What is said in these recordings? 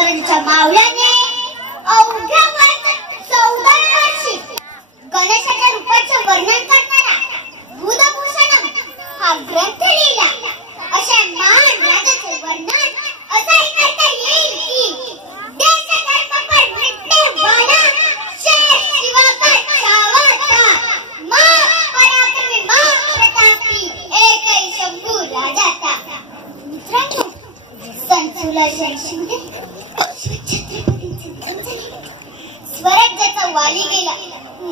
इचलकरंजीच्या मावळ्याने अवघ्या 14 वर्षी गणेशाच्या रूपाचं वर्णन करणारा बुधभूषणम हा ग्रंथ लिहिला. अशा महान राजाचे वर्णन असंही करता येईल की देश धर्म पर मिटने वाला शेर शिवाका छावा मां पराक्रमी मां प्रतापी एकही शंभू राजा था. मित्रांनो, संतुला शैक्षणिक छत्रपतींचे निधन झाले. स्वराज्याचा वाली गेला.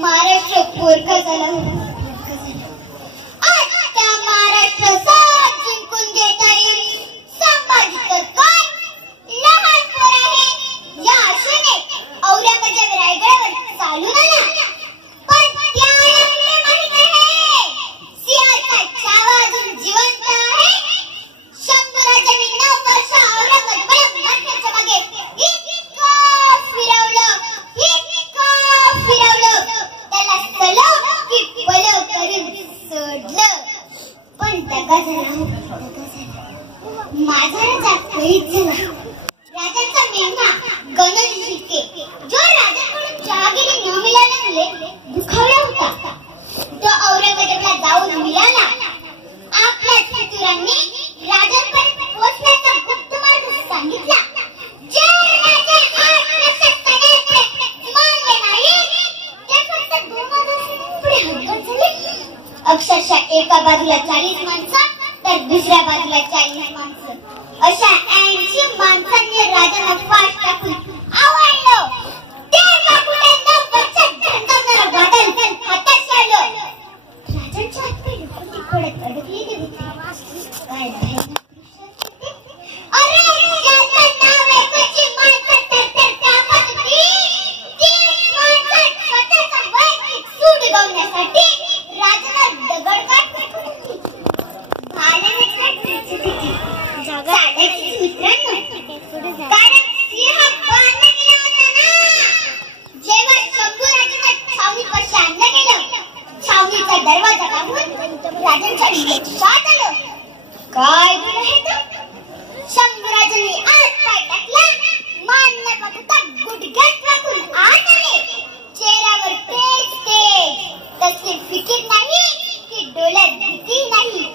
महाराष्ट्र पोरका झाला होता. आज त्या महाराष्ट्राचा जिंकून घेता येईल. संभाजी तर काय लहान पोर आहे या आशेने औरंगजेब रायगडावर चालून आला. पण त्याला कुठे माहित आहे सिंहाचा छावा अजून जिवंत आहे. शंभूराजांनी 9 वर्ष औरंगजेबाला मारण्याच्या मागे इतकं फिरवलं त्याला सलग की बल करून सोडलं. पण दगा झाला. माझा राजा कैद झाला. राजाचा मेहुणा गणेश शिर्के जो राजाकडून जहागिरी न मिळाल्यामुळे दुखावला होता, तो औरंगजेबाला जाऊन मिळाला. आपल्या चतुरांनी राजांपर्यंत पोहोचण्याचा गुप्त मार्ग सांगितला. जे राजे 8 लक्षात मानले नाही ते फक्त 2 दिवसांनी पुढे हलगर्जीत झाले. अक्षरशः एका बाजूला 40 माणसं तर दुसऱ्या बाजूला 40 माणसं. अशा 80 माणसांनी राजाला फाश टाकून आवडलं. तेव्हा कुठे 9 वर्षात धडधडणारं वादळ हातात आलं. राजांच्या हातपाय डोक्यात पडत अडकलेले होते. काय भयानक अरे राजाचं नाव ऐकायची माणसं तर कापत होती. 30 माणसं स्वतःचा वैयक्तिक सूड गवण्यासाठी राजाला दगडकाठ फेकत होती. भाल्याने काय मित्रांनो, कारण सिंह बांधला गेला होता ना. जेव्हा शंभूराजांना छावणीपाशी आणलं गेलं, छावणीचा दरवाजा काढून राजांच्या लक्षात आलं काय आहे तर. शंभूराजांनी आत पाय टाकला. मान न बघता गुडघ्यात टाकून आत आले. चेहऱ्यावर तेज तसली फिकीर नाही की डोळ्यात भीती नाही.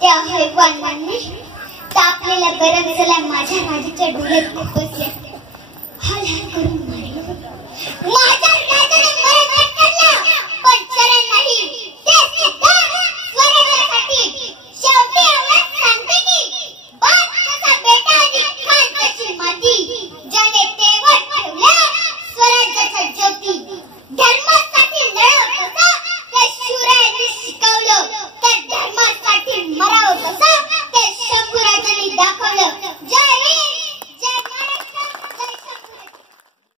त्या हैवानांनी तापलेल्या गरम जला माझ्या राजाच्या डोळ्यात खुपसल्या. हाल हाल करून